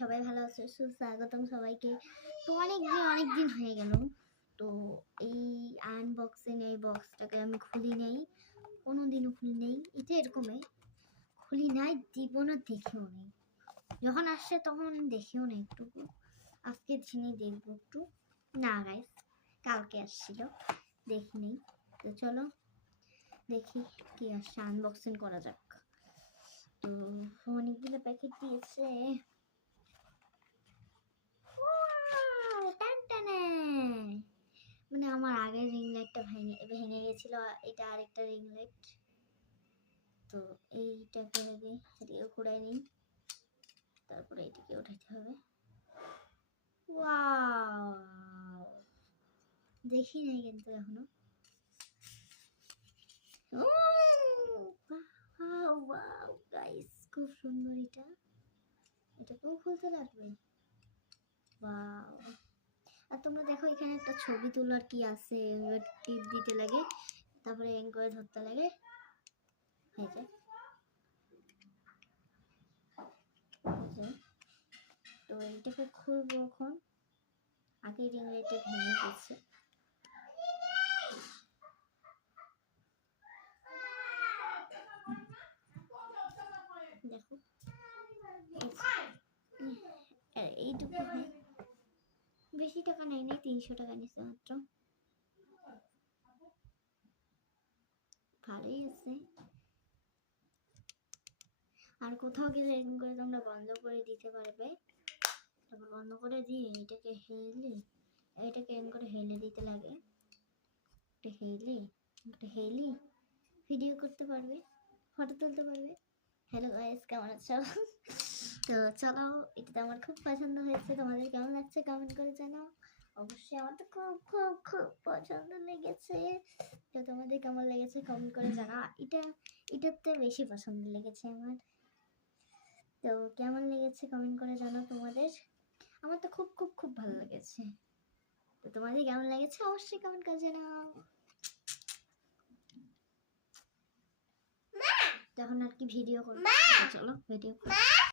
সবাই ভালো আছো, সুস্বাগতম সবাইকে। তো অনেক দিন হয়ে গেল। তো এই আনবক্সিং এই বক্সটাকে আমি খুলি নাই, কোনোদিনও খুলি নাই। এটা এরকমই খুলি নাই, জীবনে দেখেও নেই। যখন আসছে তখন দেখেও নেই একটুকু। আজকে দিনই দেখবো একটু। না গাইস, কালকে আসছিল, দেখি নেই। তো চলো দেখি কি আসছে, আনবক্সিং করা যাক। তো অনেকগুলো প্যাকেট দিয়েছে। মানে আমার আগের রিং লাইটটা ভেঙে গেছিল, এটা আরেকটা রিং লাইট। তো এইটাকে আগে এটাকে ঘুরাই নিই, তারপরে এটাকে উঠাইতে হবে। ওয়াও, দেখি নাই কিন্তু এখনো। ওয়াও গাইস, খুব সুন্দর। এটাকেও খুলতে লাগবে। ওয়াও, আর তোমরা দেখো এখানে একটা ছবি তোলার কি আছে, টিপ দিতে লাগে, তারপরে এং করে ধরতে লাগে। এই যে তো এইটাকে খুলবো এখন। আগে রিং লাইটটা ভেঙে গেছে। দেখো এইটুকু হয়, বেশি টাকা নেই, 300 টাকা নিচ্ছে মাত্র। ভালোই আছে। আর কোথাও গেলে এরকম করে তোমরা বন্ধ করে দিতে পারবে। তারপর বন্ধ করে দিয়ে এটাকে এরকম করে হেলে দিতে লাগে। একটা হেলি ভিডিও করতে পারবে, ফটো তুলতে পারবে। হ্যালো গাইস, কেমন আছো? তো চলো, এটা আমার খুব পছন্দ হয়েছে। তোমাদের কেমন লাগছে কমেন্ট করে জানাও। অবশ্যই আমার তো খুব খুব খুব পছন্দ লেগেছে। তো তোমাদের কেমন লেগেছে কমেন্ট করে জানাও। এটাতে বেশি পছন্দ লেগেছে আমার। তো কেমন লেগেছে কমেন্ট করে জানাও তোমাদের। আমার তো খুব খুব খুব ভালো লেগেছে। তো তোমাদের কেমন লেগেছে অবশ্যই কমেন্ট করে জানাও। তখন আর কি ভিডিও করবো, চলো ভিডিও